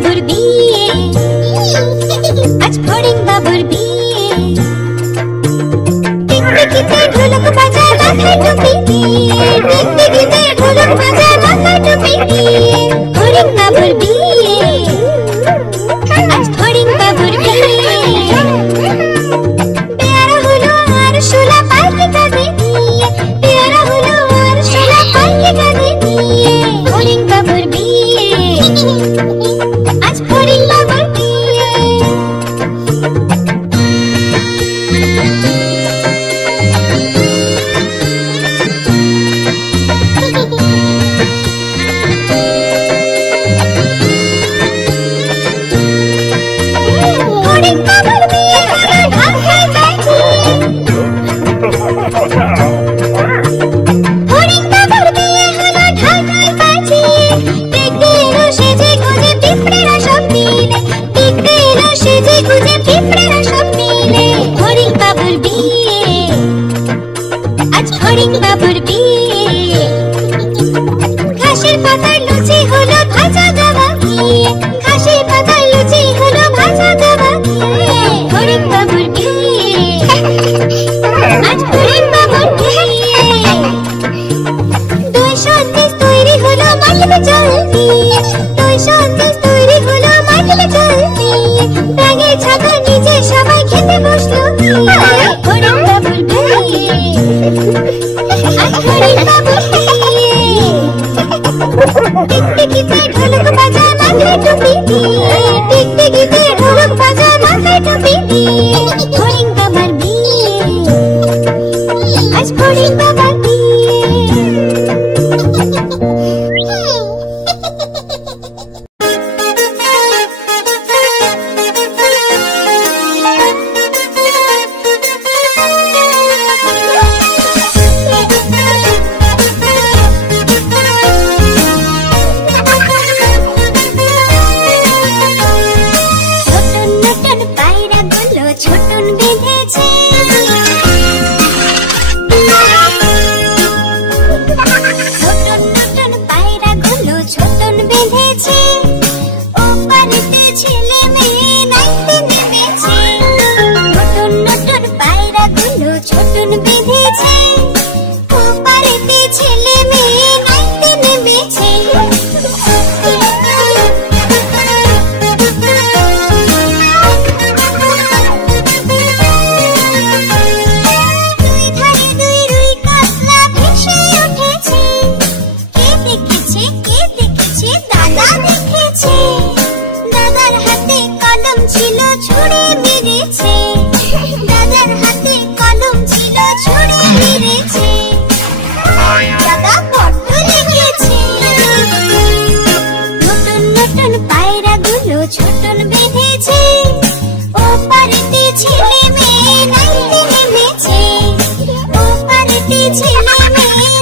বাবুর বিয়ে, আজ ফড়িং বাবুর বিয়ে। টিকটিকিতে ঢোলক বাজায় মাথায় টুপি দিয়ে, টিকটিকিতে ঢোলক বাজায় মাথায় টুপি দিয়ে। ফড়িং বাবুর বিয়ে, আজ ফড়িং বাবুর বিয়ে। পেয়ারা হলো আর শোলা পালকি কাঁধে নিয়ে, পেয়ারা হলো আর শোলা পালকি কাঁধে নিয়ে। ফড়িং বাবুর বিয়ে, আজ ফড়িং বাবুর বিয়ে। ফড়িং বাবুর বিয়ে হলো ঢাকায় বাজিয়ে, ফড়িং বাবুর বিয়ে হলো ঢাকায় বাজিয়ে। দেখতে এলো সেজে গুজে পিঁপড়েরা সব মিলে, দেখতে এলো সেজে গুজে পিঁপড়েরা সব মিলে। ফড়িং বাবুর বিয়ে, আজ ফড়িং বাবুর বিয়ে। ঘাসের পাতার লুচি হলো ভাজা দেওয়া ঘিয়ে, ঘাসের পাতার লুচি হলো ভাজা দেওয়া ঘিয়ে। ফড়িং বাবুর বিয়ে, আজ ফড়িং বাবুর বিয়ে। দই সন্দেশ তৈরি হলো মাটিতে জল দিয়ে, দই সন্দেশ তৈরি হলো মাটিতে জল দিয়ে। ব্যাঙের ছাতা নিচে সবাই খেতে বসলো গিয়ে। ফড়িং বাবুর বিয়ে, আজ ফড়িং বাবুর বিয়ে। টিকটিকিতে ঢোলক বাজায় মাথায় টুপি দিয়ে, টিকটিকিতে ঢোলক বাজায় মাথায় টুপি দিয়ে। ফড়িং বাবার বিয়ে, আজ ফড়িং বাবার বিয়ে। ছোটন নটন পায়রাগুলো ছোটন বেঁধেছে, ছোটন নটন পায়রাগুলো ছোটন বেঁধেছে। ওপারেতে ছেলে মেয়ে নাইতে নেমেছে, ছোটন নটন পায়রাগুলো ছোটন বেঁধেছে। ওপারেতে ছেলে মেয়ে নাইতে নেমেছে। দুই ধারে দুই রুই কাতলা ভেসে উঠেছে। কে দেখেছে, কে দেখেছে? দাদা দেখেছে। দাদার হাতে কলম ছিল ছুঁড়ে মেরেছে, দাদার হাতে কলম ছিল ছুঁড়ে মেরেছে। দাদা বড্ড লেগেছে। নতুন নতুন পায়রাগুলো ছোটন বেঁধেছে। ওপারেতে ছেলে মেয়ে নাইতে নেমেছে, ওপারেতে ছেলে মেয়ে